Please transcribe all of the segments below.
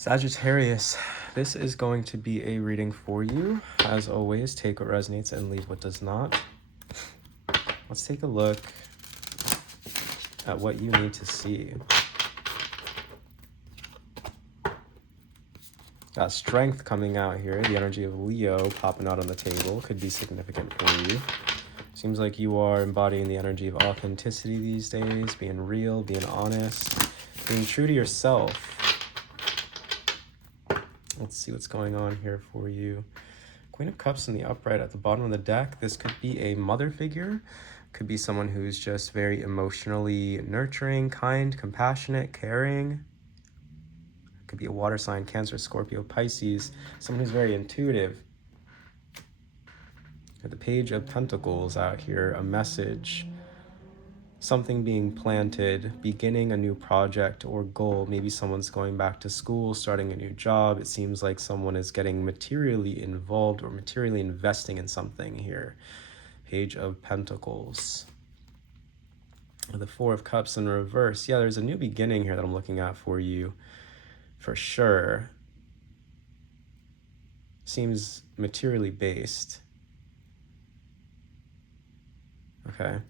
Sagittarius, this is going to be a reading for you. As always, take what resonates and leave what does not. Let's take a look at what you need to see. Got strength coming out here. The energy of Leo popping out on the table could be significant for you. Seems like you are embodying the energy of authenticity these days, being real, being honest, being true to yourself. Let's see what's going on here for you. Queen of Cups in the upright at the bottom of the deck. This could be a mother figure. Could be someone who's just very emotionally nurturing, kind, compassionate, caring. Could be a water sign, Cancer, Scorpio, Pisces. Someone who's very intuitive. Got the Page of Pentacles out here, a message. Something being planted, beginning a new project or goal. Maybe someone's going back to school, starting a new job. It seems like someone is getting materially involved or materially investing in something here. Page of Pentacles. The Four of Cups in reverse. Yeah, there's a new beginning here that I'm looking at for you, for sure. Seems materially based. Okay.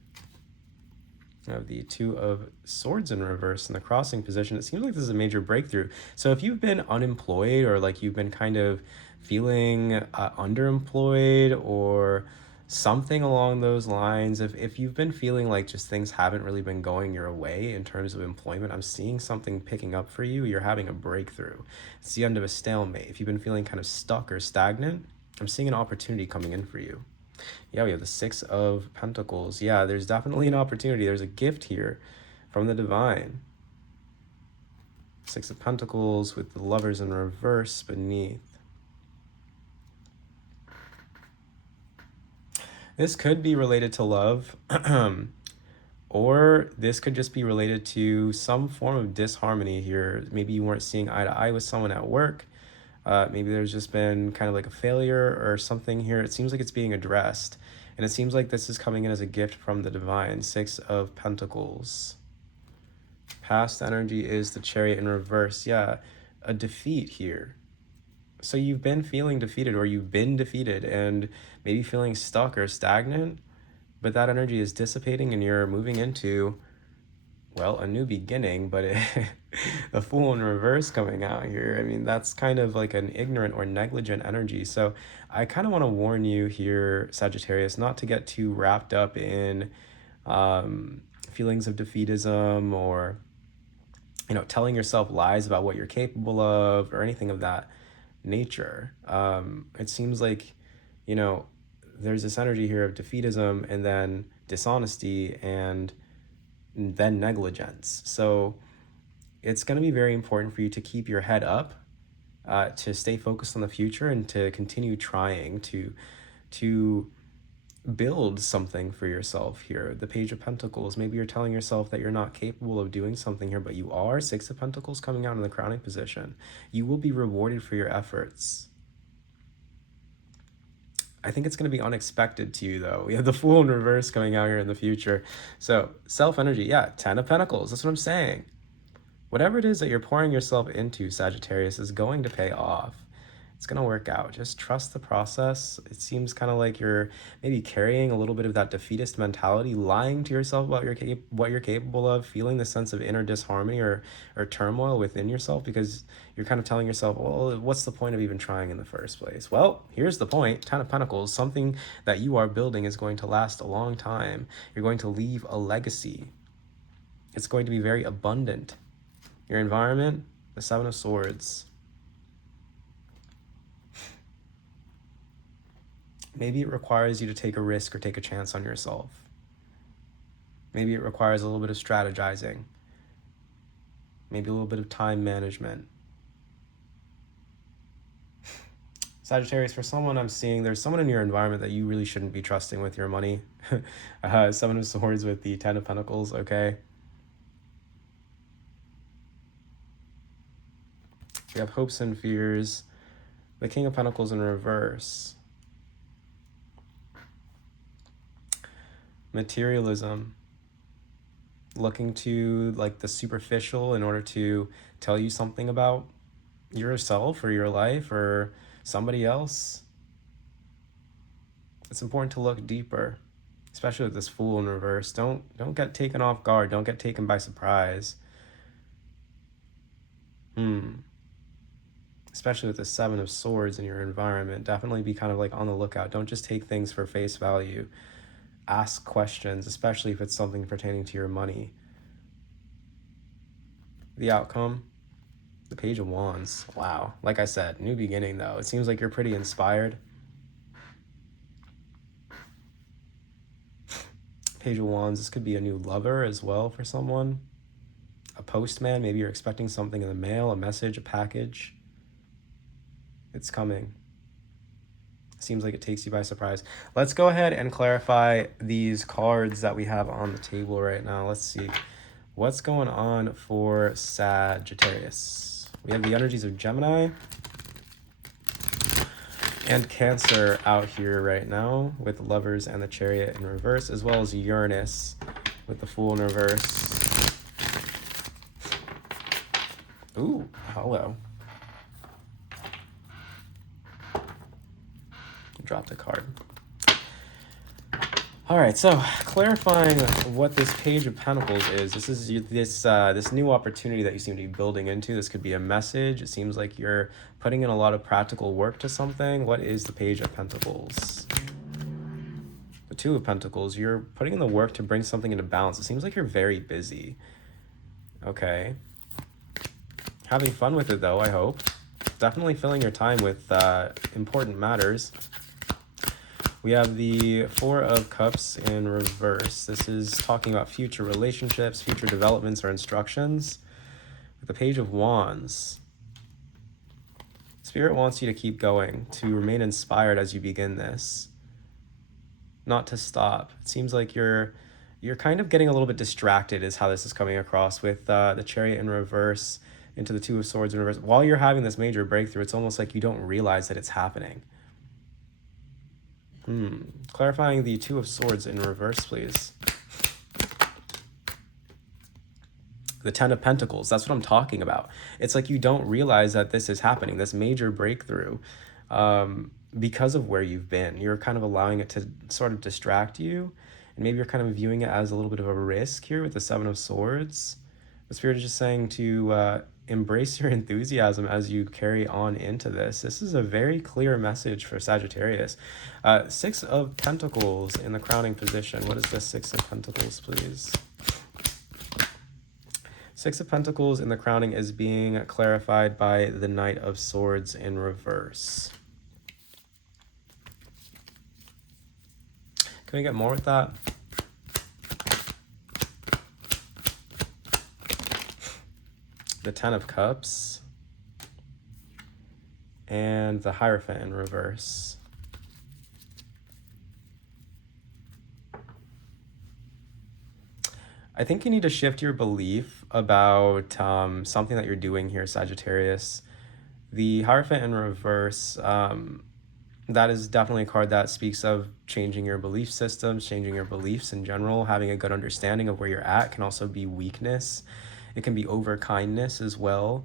I have the Two of Swords in reverse in the crossing position. It seems like this is a major breakthrough. So if you've been unemployed, or like you've been kind of feeling underemployed or something along those lines, if you've been feeling like just things haven't really been going your way in terms of employment, I'm seeing something picking up for you. You're having a breakthrough. It's the end of a stalemate. If you've been feeling kind of stuck or stagnant, I'm seeing an opportunity coming in for you. Yeah, we have the Six of Pentacles. Yeah, there's definitely an opportunity. There's a gift here from the divine. Six of Pentacles with the Lovers in reverse beneath. This could be related to love, or this could just be related to some form of disharmony here. Maybe you weren't seeing eye to eye with someone at work. Maybe there's just been kind of like a failure or something here. It seems like it's being addressed. And it seems like this is coming in as a gift from the divine. Six of Pentacles. Past energy is the Chariot in reverse. Yeah, a defeat here. So you've been feeling defeated, or you've been defeated and maybe feeling stuck or stagnant, but that energy is dissipating and you're moving into, well, a new beginning. But the Fool in reverse coming out here, I mean, that's kind of like an ignorant or negligent energy. So I kind of want to warn you here, Sagittarius, not to get too wrapped up in feelings of defeatism, or telling yourself lies about what you're capable of, or anything of that nature. It seems like there's this energy here of defeatism, and then dishonesty, and then negligence. So it's going to be very important for you to keep your head up, to stay focused on the future, and to continue trying to build something for yourself here. The Page of Pentacles, maybe you're telling yourself that you're not capable of doing something here, but you are. Six of Pentacles coming out in the crowning position. You will be rewarded for your efforts. I think it's going to be unexpected to you, though. We have the Fool in reverse coming out here in the future. So self-energy, yeah, Ten of Pentacles, that's what I'm saying. Whatever it is that you're pouring yourself into, Sagittarius, is going to pay off. It's going to work out. Just trust the process. It seems kind of like you're maybe carrying a little bit of that defeatist mentality, lying to yourself about what you're capable of, feeling the sense of inner disharmony or turmoil within yourself, because you're kind of telling yourself, well, what's the point of even trying in the first place? Well, here's the point. Ten of Pentacles, something that you are building is going to last a long time. You're going to leave a legacy. It's going to be very abundant. Your environment, the Seven of Swords. Maybe it requires you to take a risk or take a chance on yourself. Maybe it requires a little bit of strategizing. Maybe a little bit of time management. Sagittarius, for someone I'm seeing, there's someone in your environment that you really shouldn't be trusting with your money. Seven of Swords with the Ten of Pentacles, okay? We have hopes and fears. The King of Pentacles in reverse. Materialism. Looking to like the superficial in order to tell you something about yourself or your life or somebody else. It's important to look deeper, especially with this Fool in reverse. Don't get taken off guard. Don't get taken by surprise. Especially with the Seven of Swords in your environment, definitely be kind of like on the lookout. Don't just take things for face value. Ask questions, especially if it's something pertaining to your money. The outcome, the Page of Wands. Wow. Like I said, new beginning though. It seems like you're pretty inspired. Page of Wands, this could be a new lover as well for someone. A postman, maybe you're expecting something in the mail, a message, a package. It's coming. Seems like it takes you by surprise. Let's go ahead and clarify these cards that we have on the table right now. Let's see what's going on for Sagittarius. We have the energies of Gemini and Cancer out here right now with the Lovers and the Chariot in reverse, as well as Uranus with the Fool in reverse. Ooh, hello. Dropped a card. All right, so clarifying what this Page of Pentacles is. This is this new opportunity that you seem to be building into. This could be a message. It seems like you're putting in a lot of practical work to something. What is the Page of Pentacles? The Two of Pentacles. You're putting in the work to bring something into balance. It seems like you're very busy. Okay. Having fun with it though, I hope. Definitely filling your time with important matters. We have the Four of Cups in reverse. This is talking about future relationships, future developments, or instructions. With the Page of Wands, Spirit wants you to keep going, to remain inspired as you begin this. Not to stop. It seems like you're kind of getting a little bit distracted is how this is coming across with the Chariot in reverse into the Two of Swords in reverse. While you're having this major breakthrough, it's almost like you don't realize that it's happening. Clarifying the Two of Swords in reverse, please. The Ten of Pentacles, that's what I'm talking about. It's like you don't realize that this is happening, this major breakthrough, because of where you've been. You're kind of allowing it to sort of distract you, and maybe you're kind of viewing it as a little bit of a risk here with the Seven of Swords. The Spirit is just saying to embrace your enthusiasm as you carry on into this. This is a very clear message for Sagittarius. Six of Pentacles in the crowning position. What is the Six of Pentacles, please? Six of Pentacles in the crowning is being clarified by the Knight of Swords in reverse. Can we get more with that? The Ten of Cups and the Hierophant in reverse. I think you need to shift your belief about something that you're doing here, Sagittarius. The Hierophant in reverse, that is definitely a card that speaks of changing your belief systems, changing your beliefs in general, having a good understanding of where you're at. Can also be weakness. It can be over kindness as well.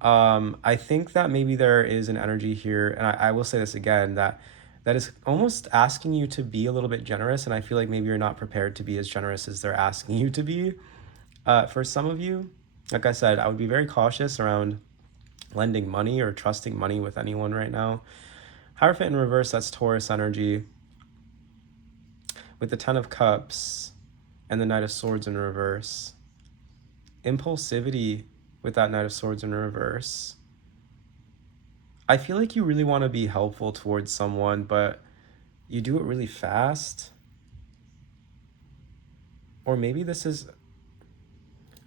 I think that maybe there is an energy here, and I will say this again, that is almost asking you to be a little bit generous, and I feel like maybe you're not prepared to be as generous as they're asking you to be. For some of you, like I said, I would be very cautious around lending money or trusting money with anyone right now. Hierophant in reverse, that's Taurus energy. With the Ten of Cups and the Knight of Swords in reverse. Impulsivity with that Knight of Swords in reverse. I feel like you really want to be helpful towards someone, but you do it really fast. Or maybe this is...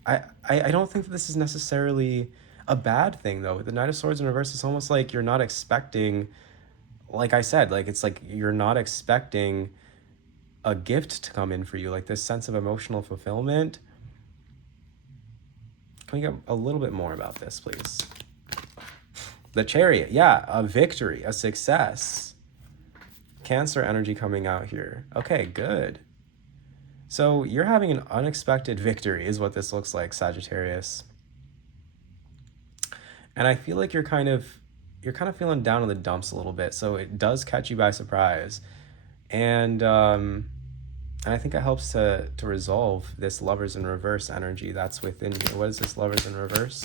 I don't think that this is necessarily a bad thing, though. With the Knight of Swords in reverse, it's almost like you're not expecting... Like I said, like it's like you're not expecting a gift to come in for you. Like this sense of emotional fulfillment. Can we get a little bit more about this, please? The Chariot, yeah, a victory, a success. Cancer energy coming out here. Okay, good. So you're having an unexpected victory is what this looks like, Sagittarius. And I feel like you're kind of feeling down in the dumps a little bit, so it does catch you by surprise. And I think it helps to resolve this lovers in reverse energy that's within you. What is this lovers in reverse?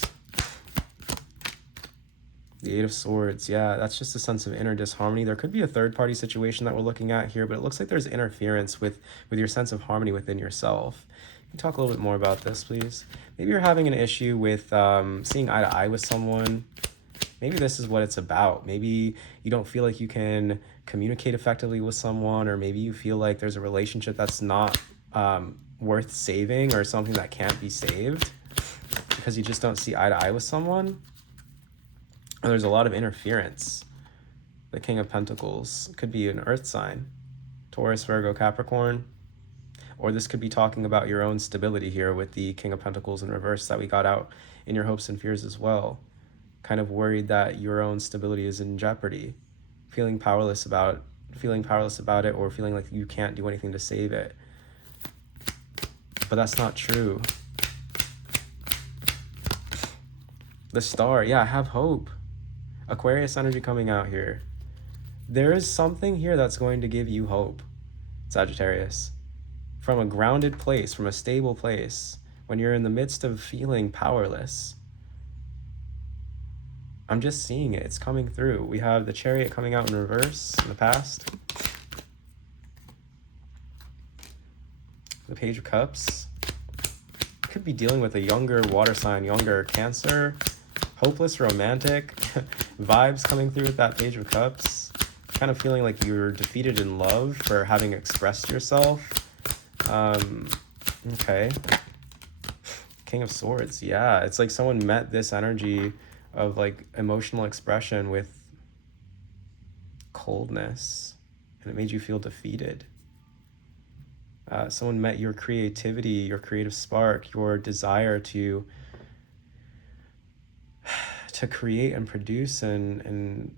The Eight of Swords, yeah, that's just a sense of inner disharmony. There could be a third-party situation that we're looking at here, but it looks like there's interference with your sense of harmony within yourself. Can you talk a little bit more about this, please? Maybe you're having an issue with seeing eye to eye with someone. Maybe this is what it's about. Maybe you don't feel like you can communicate effectively with someone, or maybe you feel like there's a relationship that's not worth saving, or something that can't be saved because you just don't see eye to eye with someone. And there's a lot of interference. The King of Pentacles could be an earth sign, Taurus, Virgo, Capricorn. Or this could be talking about your own stability here with the King of Pentacles in reverse that we got out in your hopes and fears as well. Kind of worried that your own stability is in jeopardy, feeling powerless about it, or feeling like you can't do anything to save it. But that's not true. The Star, yeah, have hope. Aquarius energy coming out here. There is something here that's going to give you hope, Sagittarius. From a grounded place, from a stable place, when you're in the midst of feeling powerless. I'm just seeing it. It's coming through. We have the Chariot coming out in reverse in the past. The Page of Cups. Could be dealing with a younger water sign, younger Cancer. Hopeless romantic vibes coming through with that Page of Cups. Kind of feeling like you're defeated in love for having expressed yourself. Okay. King of Swords. Yeah, it's like someone met this energy of like emotional expression with coldness, and it made you feel defeated. Someone met your creativity, your creative spark, your desire to create and produce and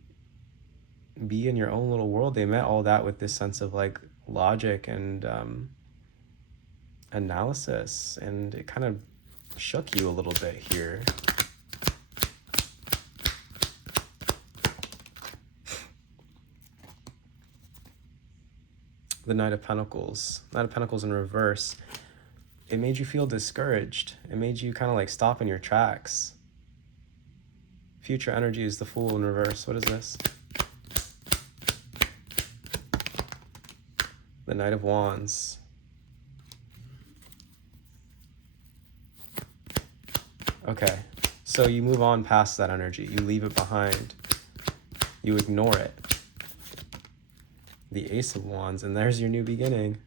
be in your own little world. They met all that with this sense of like logic and analysis, and it kind of shook you a little bit here. The Knight of Pentacles. Knight of Pentacles in reverse. It made you feel discouraged. It made you kind of like stop in your tracks. Future energy is the Fool in reverse. What is this? The Knight of Wands. Okay, so you move on past that energy. You leave it behind. You ignore it. The Ace of Wands, and there's your new beginning.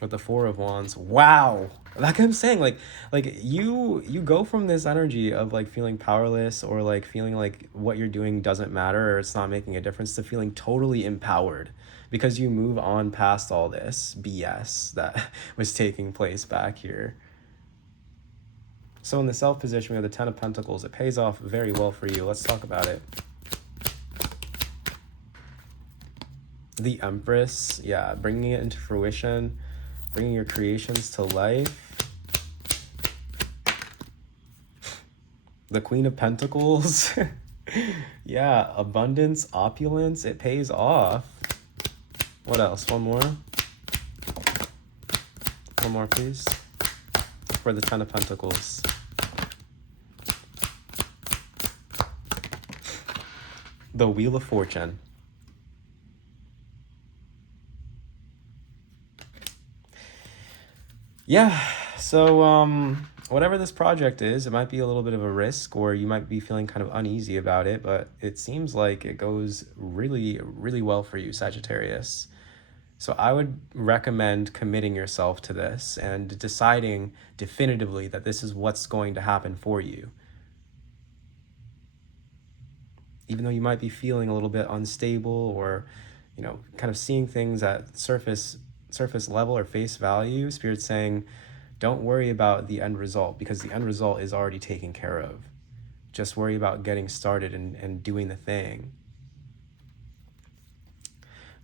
With the Four of Wands. Wow. Like I'm saying, like you go from this energy of like feeling powerless, or like feeling like what you're doing doesn't matter, or it's not making a difference, to feeling totally empowered because you move on past all this BS that was taking place back here. So in the Self position, we have the Ten of Pentacles. It pays off very well for you. Let's talk about it. The Empress. Yeah, bringing it into fruition. Bringing your creations to life. The Queen of Pentacles. Yeah, abundance, opulence. It pays off. What else? One more. One more, please. For the Ten of Pentacles. The Wheel of Fortune. Yeah, so whatever this project is, it might be a little bit of a risk, or you might be feeling kind of uneasy about it, but it seems like it goes really, really well for you, Sagittarius. So I would recommend committing yourself to this and deciding definitively that this is what's going to happen for you. Even though you might be feeling a little bit unstable, or, you know, kind of seeing things at surface level or face value, Spirit's saying, don't worry about the end result, because the end result is already taken care of. Just worry about getting started and doing the thing.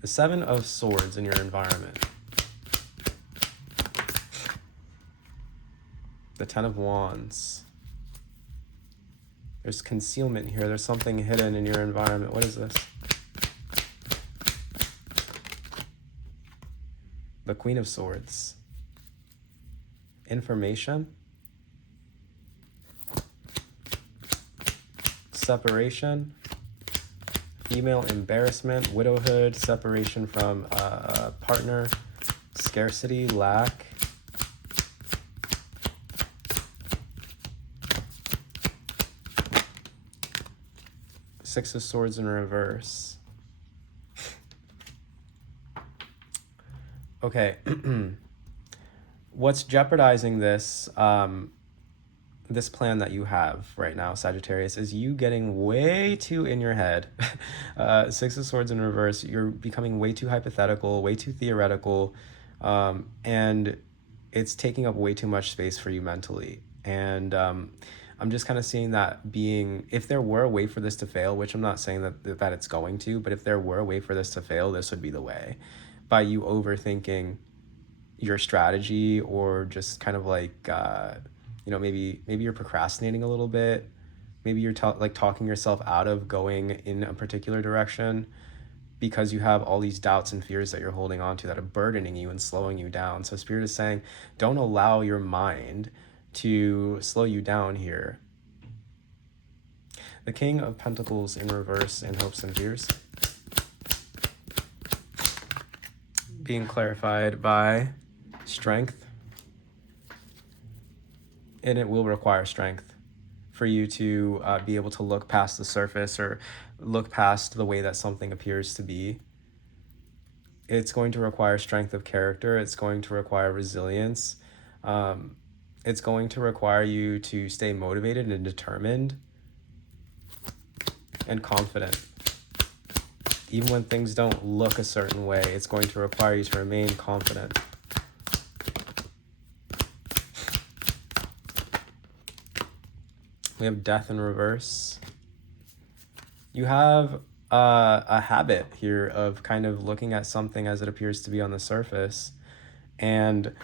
The Seven of Swords in your environment. The Ten of Wands. There's concealment here. There's something hidden in your environment. What is this? The Queen of Swords. Information. Separation. Female embarrassment. Widowhood. Separation from a partner. Scarcity. Lack. Six of Swords in reverse. Okay. What's jeopardizing this this plan that you have right now, Sagittarius, is you getting way too in your head. Six of Swords in reverse. You're becoming way too hypothetical, way too theoretical, and it's taking up way too much space for you mentally. And I'm just kind of seeing that being, if there were a way for this to fail, which I'm not saying that it's going to, but if there were a way for this to fail, this would be the way. By you overthinking your strategy, or just kind of like, you know, maybe you're procrastinating a little bit. Maybe you're talking yourself out of going in a particular direction because you have all these doubts and fears that you're holding on to that are burdening you and slowing you down. So Spirit is saying, don't allow your mind to slow you down here. The King of Pentacles in reverse in hopes and fears. Being clarified by strength. And it will require strength for you to be able to look past the surface, or look past the way that something appears to be. It's going to require strength of character. It's going to require resilience. It's going to require you to stay motivated and determined and confident. Even when things don't look a certain way, it's going to require you to remain confident. We have Death in reverse. You have a habit here of kind of looking at something as it appears to be on the surface and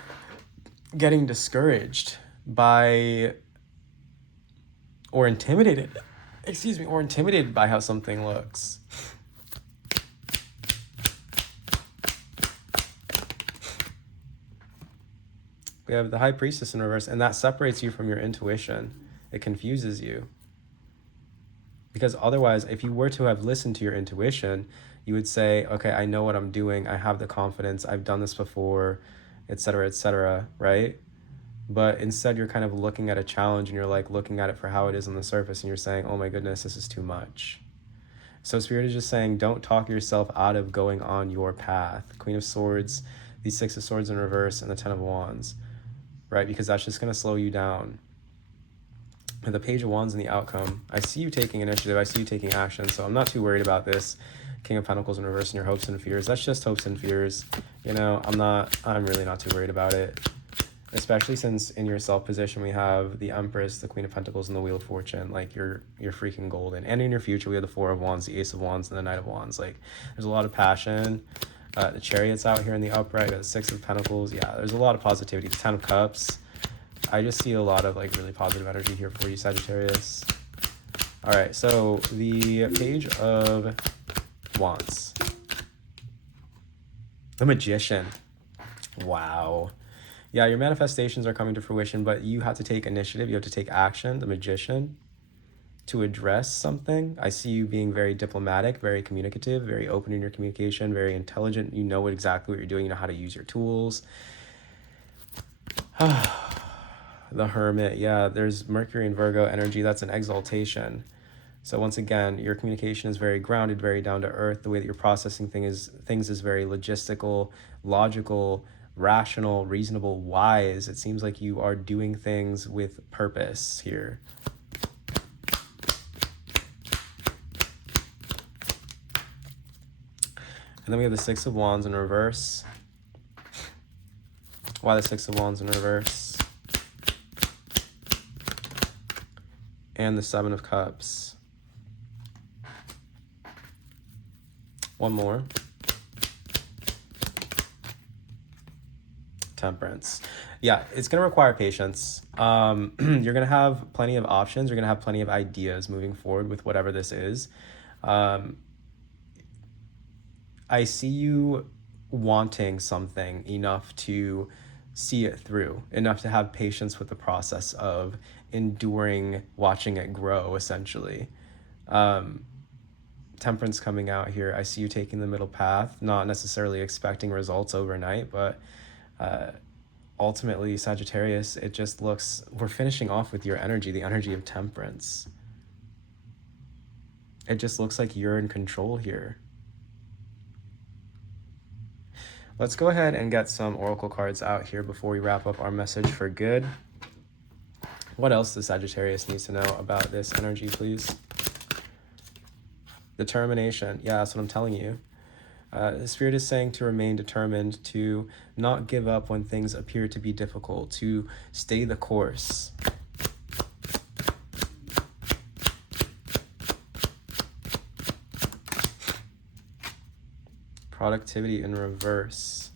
getting discouraged by, or intimidated by how something looks. We have the High Priestess in reverse, and that separates you from your intuition. It confuses you. Because otherwise, if you were to have listened to your intuition, you would say, okay, I know what I'm doing. I have the confidence. I've done this before, etc., right? But instead, you're kind of looking at a challenge, and you're like looking at it for how it is on the surface, and you're saying, oh my goodness, this is too much. So Spirit is just saying, don't talk yourself out of going on your path. Queen of Swords, the Six of Swords in reverse, and the Ten of Wands, right? Because that's just going to slow you down. And the Page of Wands in the outcome, I see you taking initiative, I see you taking action, so I'm not too worried about this. King of Pentacles in reverse and your hopes and fears, that's just hopes and fears. You know, I'm really not too worried about it. Especially since in your self position we have the Empress, the Queen of Pentacles, and the Wheel of Fortune. Like, you're freaking golden. And in your future we have the Four of Wands, the Ace of Wands, and the Knight of Wands. Like, there's a lot of passion. The Chariot's out here in the upright, the Six of Pentacles. Yeah, there's a lot of positivity. The Ten of Cups. I just see a lot of like really positive energy here for you, Sagittarius. All right, so the Page of Wands. The Magician. Wow. Yeah, your manifestations are coming to fruition, but you have to take initiative. You have to take action. The Magician. To address something. I see you being very diplomatic, very communicative, very open in your communication, very intelligent. You know exactly what you're doing. You know how to use your tools. The Hermit, yeah, there's Mercury and Virgo energy. That's an exaltation. So once again, your communication is very grounded, very down to earth. The way that you're processing things is very logistical, logical, rational, reasonable, wise. It seems like you are doing things with purpose here. And then we have the Six of Wands in reverse. Why the Six of Wands in reverse? And the Seven of Cups. One more. Temperance. Yeah, it's going to require patience. You're going to have plenty of options. You're going to have plenty of ideas moving forward with whatever this is. Um, I see you wanting something enough to see it through, enough to have patience with the process of enduring, watching it grow, essentially. Um, Temperance coming out here. I see you taking the middle path, not necessarily expecting results overnight, but ultimately, Sagittarius, it just looks, we're finishing off with your energy, the energy of temperance. It just looks like you're in control here. Let's go ahead and get some oracle cards out here before we wrap up our message for good. What else does Sagittarius needs to know about this energy, please? Determination. Yeah, that's what I'm telling you. The Spirit is saying to remain determined, to not give up when things appear to be difficult, to stay the course. Productivity in reverse.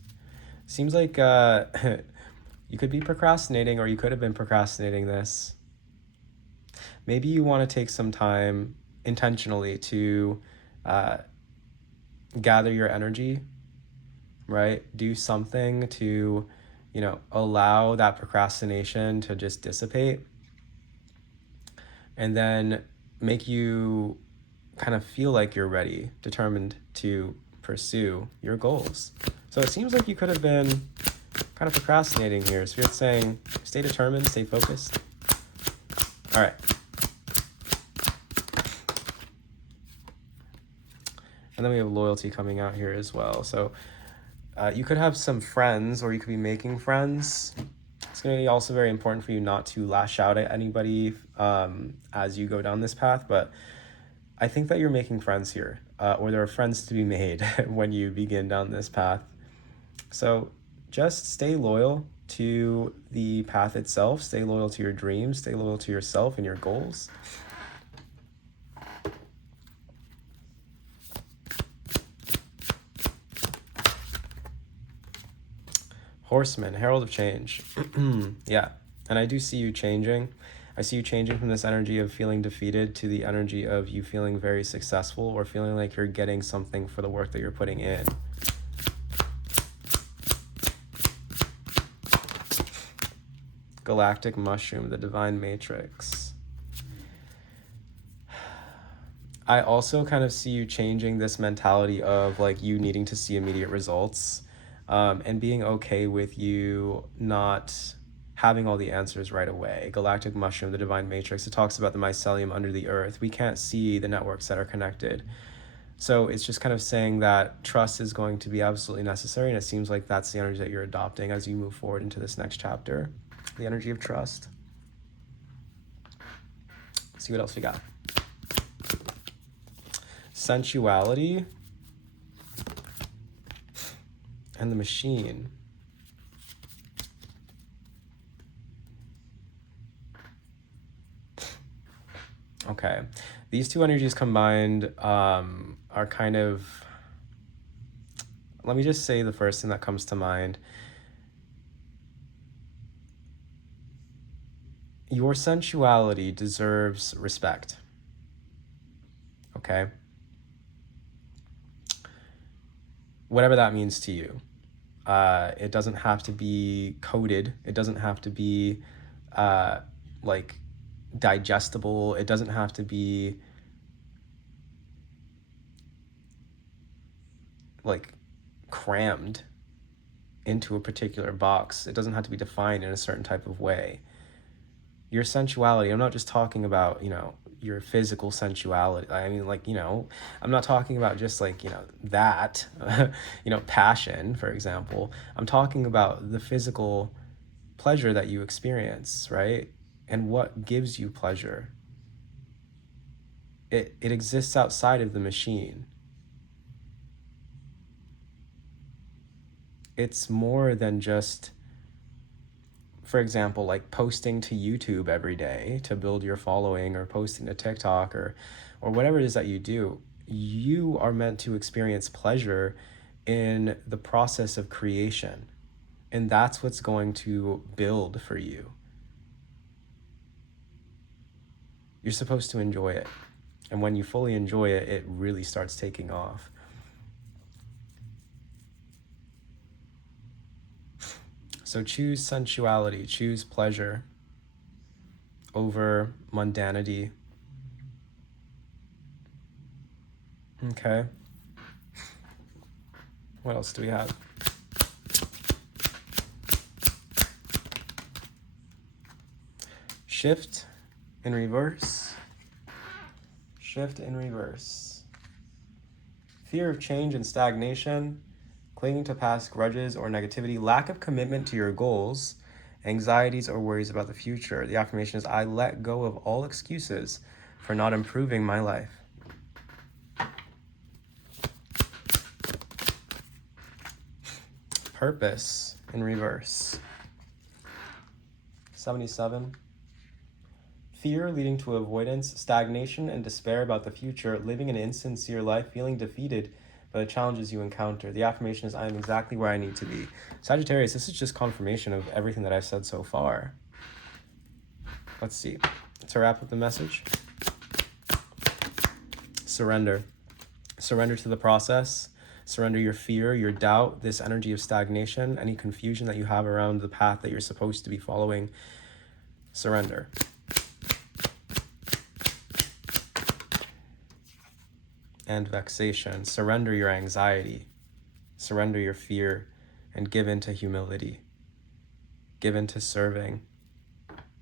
Seems like you could be procrastinating, or you could have been procrastinating this. Maybe you want to take some time intentionally to gather your energy, right? Do something to, allow that procrastination to just dissipate, and then make you kind of feel like you're ready, determined to pursue your goals. So it seems like you could have been kind of procrastinating here. Spirit's saying, stay determined, stay focused. All right. And then we have loyalty coming out here as well. So you could have some friends, or you could be making friends. It's going to be also very important for you not to lash out at anybody as you go down this path. But I think that you're making friends here, or there are friends to be made when you begin down this path. So just stay loyal to the path itself. Stay loyal to your dreams. Stay loyal to yourself and your goals. Horseman, Herald of Change. Yeah, and I do see you changing. I see you changing from this energy of feeling defeated to the energy of you feeling very successful, or feeling like you're getting something for the work that you're putting in. Galactic Mushroom, the Divine Matrix. I also kind of see you changing this mentality of like you needing to see immediate results, and being okay with you not having all the answers right away. Galactic Mushroom, the Divine Matrix, it talks about the mycelium under the earth. We can't see the networks that are connected. So it's just kind of saying that trust is going to be absolutely necessary, and it seems like that's the energy that you're adopting as you move forward into this next chapter. The energy of trust. Let's see what else we got. Sensuality and the Machine. Okay, these two energies combined are kind of, let me just say the first thing that comes to mind. Your sensuality deserves respect. Okay? Whatever that means to you. It doesn't have to be coded. It doesn't have to be like digestible. It doesn't have to be like crammed into a particular box. It doesn't have to be defined in a certain type of way. Your sensuality, I'm not just talking about, your physical sensuality. I mean, like, I'm not talking about just like, that, passion, for example. I'm talking about the physical pleasure that you experience, right? And what gives you pleasure. It exists outside of the machine. It's more than just, for example, like posting to YouTube every day to build your following, or posting to TikTok, or whatever it is that you do. You are meant to experience pleasure in the process of creation. And that's what's going to build for you. You're supposed to enjoy it. And when you fully enjoy it, it really starts taking off. So choose sensuality, choose pleasure over mundanity. Okay. What else do we have? Shift in reverse. Shift in reverse. Fear of change and stagnation, clinging to past grudges or negativity, lack of commitment to your goals, anxieties or worries about the future. The affirmation is, I let go of all excuses for not improving my life. Purpose in reverse. 77. Fear leading to avoidance, stagnation, and despair about the future, living an insincere life, feeling defeated by the challenges you encounter. The affirmation is, I am exactly where I need to be. Sagittarius, this is just confirmation of everything that I've said so far. Let's see. To wrap up the message. Surrender. Surrender to the process. Surrender your fear, your doubt, this energy of stagnation, any confusion that you have around the path that you're supposed to be following. Surrender. And vexation. Surrender your anxiety. Surrender your fear and give in to humility. Give in to serving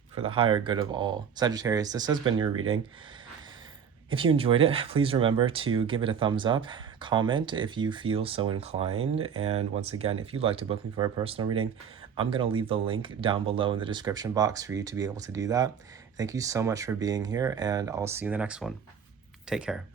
for the higher good of all. Sagittarius, this has been your reading. If you enjoyed it, please remember to give it a thumbs up, comment if you feel so inclined, and once again, if you'd like to book me for a personal reading, I'm going to leave the link down below in the description box for you to be able to do that. Thank you so much for being here, and I'll see you in the next one. Take care.